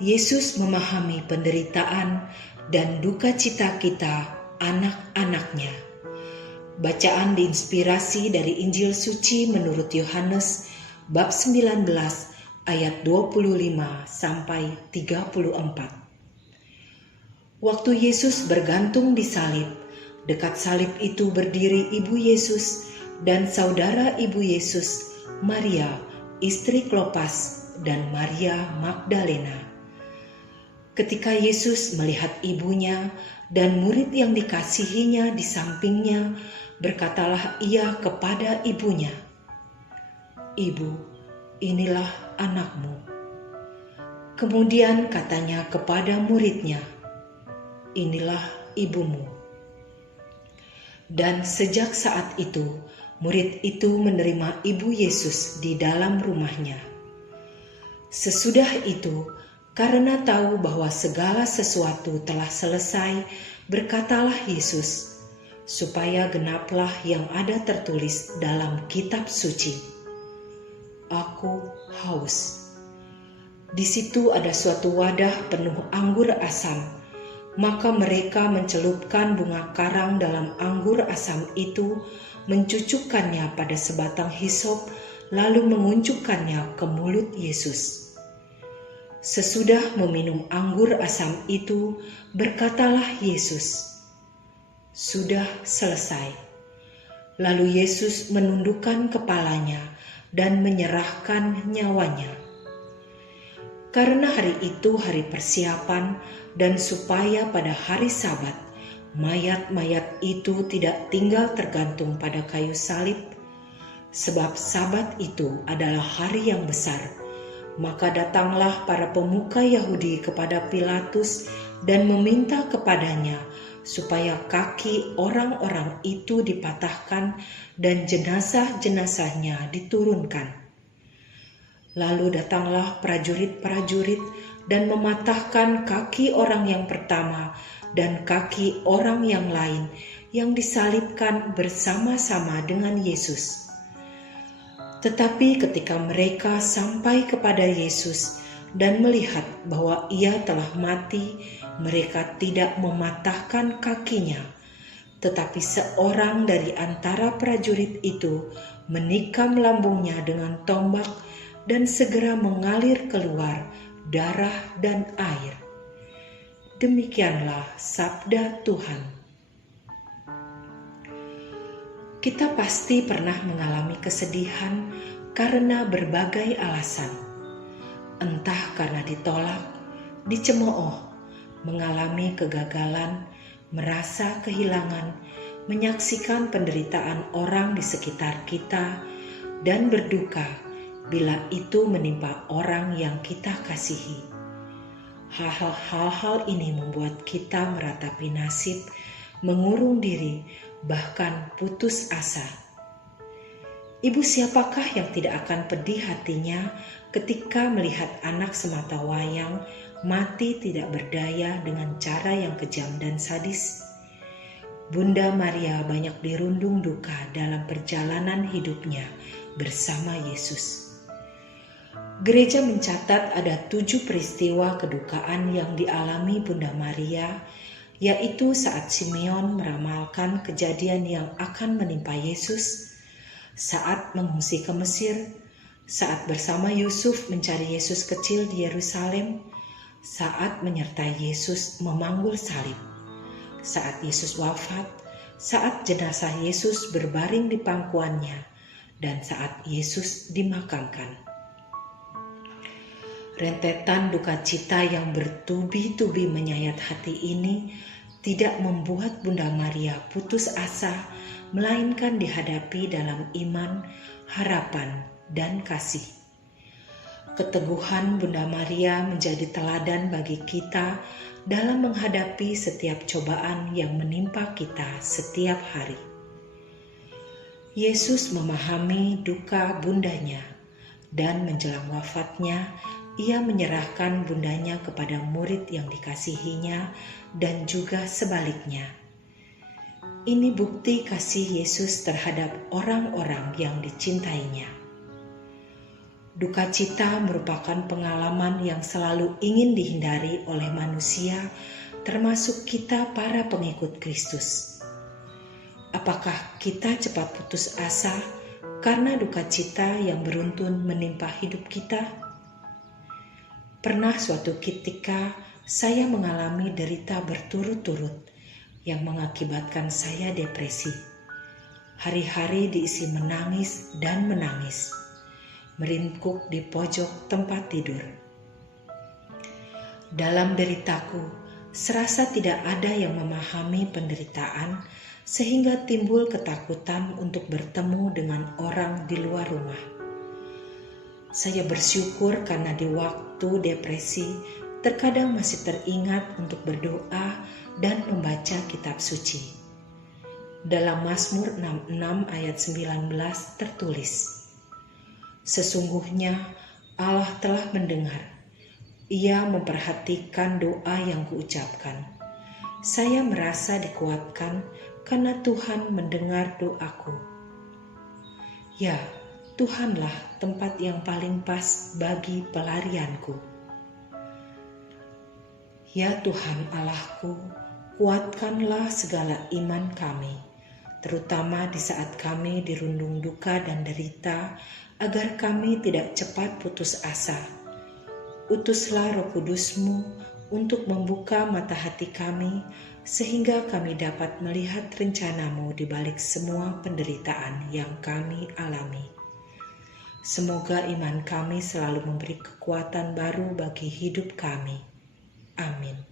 Yesus memahami penderitaan dan duka cita kita, anak-anaknya. Bacaan diinspirasi dari Injil Suci menurut Yohanes bab 19 ayat 25 sampai 34. Waktu Yesus bergantung di salib, dekat salib itu berdiri ibu Yesus dan saudara ibu Yesus, Maria, istri Klopas, dan Maria Magdalena. Ketika Yesus melihat ibunya dan murid yang dikasihinya di sampingnya, berkatalah ia kepada ibunya, "Ibu, inilah anakmu." Kemudian katanya kepada muridnya, "Inilah ibumu." Dan sejak saat itu, murid itu menerima ibu Yesus di dalam rumahnya. Sesudah itu, karena tahu bahwa segala sesuatu telah selesai, berkatalah Yesus, supaya genaplah yang ada tertulis dalam kitab suci, "Aku haus." Di situ ada suatu wadah penuh anggur asam. Maka mereka mencelupkan bunga karang dalam anggur asam itu, mencucukkannya pada sebatang hisop, lalu mengunjukkannya ke mulut Yesus. Sesudah meminum anggur asam itu, berkatalah Yesus, "Sudah selesai." Lalu Yesus menundukkan kepalanya dan menyerahkan nyawanya. Karena hari itu hari persiapan dan supaya pada hari Sabat, mayat-mayat itu tidak tinggal tergantung pada kayu salib, sebab Sabat itu adalah hari yang besar, maka datanglah para pemuka Yahudi kepada Pilatus dan meminta kepadanya supaya kaki orang-orang itu dipatahkan dan jenazah-jenazahnya diturunkan. Lalu datanglah prajurit-prajurit dan mematahkan kaki orang yang pertama dan kaki orang yang lain yang disalibkan bersama-sama dengan Yesus. Tetapi ketika mereka sampai kepada Yesus dan melihat bahwa ia telah mati, mereka tidak mematahkan kakinya. Tetapi seorang dari antara prajurit itu menikam lambungnya dengan tombak, dan segera mengalir keluar darah dan air. Demikianlah sabda Tuhan. Kita pasti pernah mengalami kesedihan karena berbagai alasan. Entah karena ditolak, dicemooh, mengalami kegagalan, merasa kehilangan, menyaksikan penderitaan orang di sekitar kita, dan berduka bila itu menimpa orang yang kita kasihi. Hal-hal ini membuat kita meratapi nasib, mengurung diri, bahkan putus asa. Ibu siapakah yang tidak akan pedih hatinya ketika melihat anak sematawayang mati tidak berdaya dengan cara yang kejam dan sadis? Bunda Maria banyak dirundung duka dalam perjalanan hidupnya bersama Yesus. Gereja mencatat ada 7 peristiwa kedukaan yang dialami Bunda Maria, yaitu saat Simeon meramalkan kejadian yang akan menimpa Yesus, saat mengungsi ke Mesir, saat bersama Yusuf mencari Yesus kecil di Yerusalem, saat menyertai Yesus memanggul salib, saat Yesus wafat, saat jenazah Yesus berbaring di pangkuannya, dan saat Yesus dimakamkan. Rentetan duka cita yang bertubi-tubi menyayat hati ini tidak membuat Bunda Maria putus asa, melainkan dihadapi dalam iman, harapan, dan kasih. Keteguhan Bunda Maria menjadi teladan bagi kita dalam menghadapi setiap cobaan yang menimpa kita setiap hari. Yesus memahami duka bundanya, dan menjelang wafatnya, ia menyerahkan bundanya kepada murid yang dikasihinya dan juga sebaliknya. Ini bukti kasih Yesus terhadap orang-orang yang dicintainya. Duka cita merupakan pengalaman yang selalu ingin dihindari oleh manusia, termasuk kita para pengikut Kristus. Apakah kita cepat putus asa karena duka cita yang beruntun menimpa hidup kita? Pernah suatu ketika saya mengalami derita berturut-turut yang mengakibatkan saya depresi. Hari-hari diisi menangis dan menangis, meringkuk di pojok tempat tidur. Dalam deritaku, serasa tidak ada yang memahami penderitaan, sehingga timbul ketakutan untuk bertemu dengan orang di luar rumah. Saya bersyukur karena di waktu depresi terkadang masih teringat untuk berdoa dan membaca kitab suci. Dalam Mazmur 66 ayat 19 tertulis, "Sesungguhnya Allah telah mendengar, Ia memperhatikan doa yang kuucapkan. Saya merasa dikuatkan karena Tuhan mendengar doaku." Ya, Tuhanlah tempat yang paling pas bagi pelarianku. Ya Tuhan Allahku, kuatkanlah segala iman kami, terutama di saat kami dirundung duka dan derita, agar kami tidak cepat putus asa. Utuslah Roh Kudus-Mu untuk membuka mata hati kami, sehingga kami dapat melihat rencana-Mu di balik semua penderitaan yang kami alami. Semoga iman kami selalu memberi kekuatan baru bagi hidup kami. Amin.